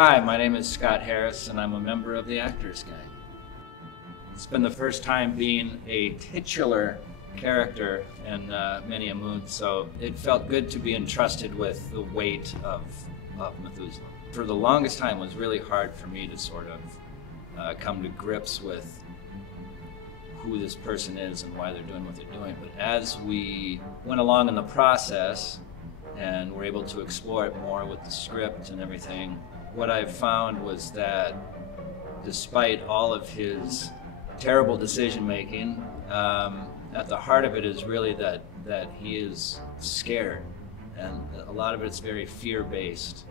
Hi, my name is Scott Harris, and I'm a member of the Actors Gang. It's been the first time being a titular character in many a mood, so it felt good to be entrusted with the weight of Methusalem. For the longest time, it was really hard for me to sort of come to grips with who this person is and why they're doing what they're doing. But as we went along in the process and were able to explore it more with the script and everything, what I found was that despite all of his terrible decision-making, at the heart of it is really that he is scared, and a lot of it's very fear-based.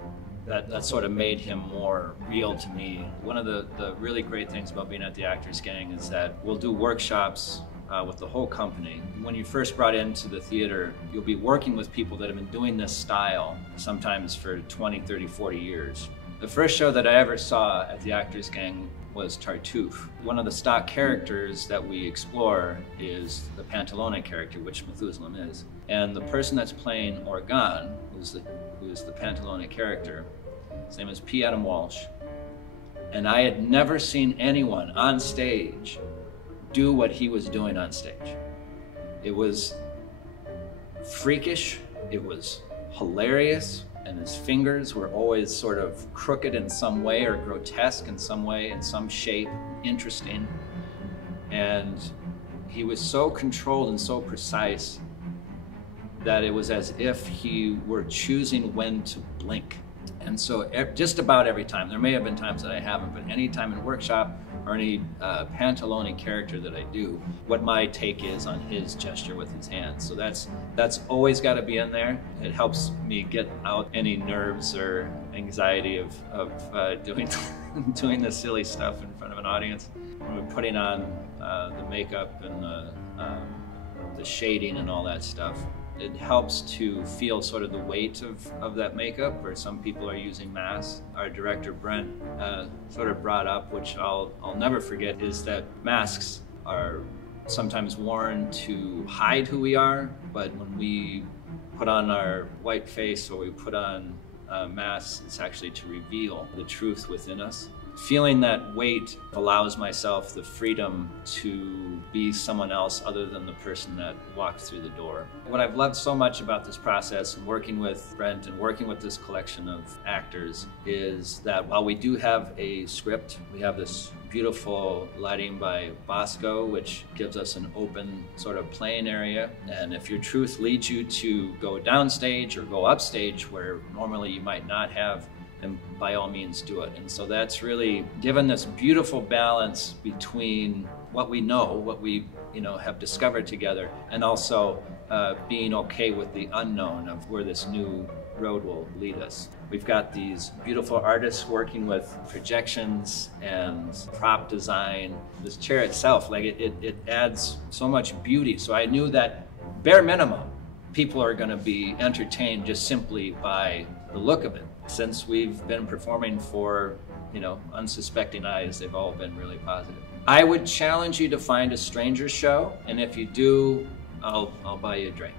That sort of made him more real to me. One of the really great things about being at the Actors Gang is that we'll do workshops with the whole company. When you first brought into the theater, you'll be working with people that have been doing this style sometimes for 20, 30, 40 years. The first show that I ever saw at the Actors Gang was Tartuffe. One of the stock characters that we explore is the Pantalone character, which Methusalem is. And the person that's playing Organ, who's the Pantalone character, his name is P. Adam Walsh. And I had never seen anyone on stage do what he was doing on stage. It was freakish, it was hilarious, and his fingers were always sort of crooked in some way or grotesque in some way, in some shape, interesting. And he was so controlled and so precise that it was as if he were choosing when to blink. And so just about every time, there may have been times that I haven't, but any time in workshop or any Pantalone character that I do, what my take is on his gesture with his hands. So that's always got to be in there. It helps me get out any nerves or anxiety of doing this silly stuff in front of an audience. When we're putting on the makeup and the shading and all that stuff, it helps to feel sort of the weight of that makeup, where some people are using masks. Our director, Brent, sort of brought up, which I'll never forget, is that masks are sometimes worn to hide who we are, but when we put on our white face or we put on masks, it's actually to reveal the truth within us. Feeling that weight allows myself the freedom to be someone else other than the person that walked through the door. What I've loved so much about this process and working with Brent and working with this collection of actors is that while we do have a script, we have this beautiful lighting by Bosco, which gives us an open sort of playing area. And if your truth leads you to go downstage or go upstage where normally you might not have, then by all means do it. And so that's really given this beautiful balance between what we know, what we have discovered together, and also being okay with the unknown of where this new road will lead us. We've got these beautiful artists working with projections and prop design. This chair itself, like it adds so much beauty. So I knew that bare minimum, people are going to be entertained just simply by the look of it. Since we've been performing for, unsuspecting eyes, they've all been really positive. I would challenge you to find a stranger show, and if you do, I'll buy you a drink.